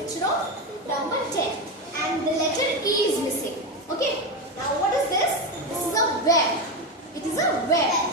picture of number 10 and the letter E is missing. Okay. Now what is this? This is a web. It is a web.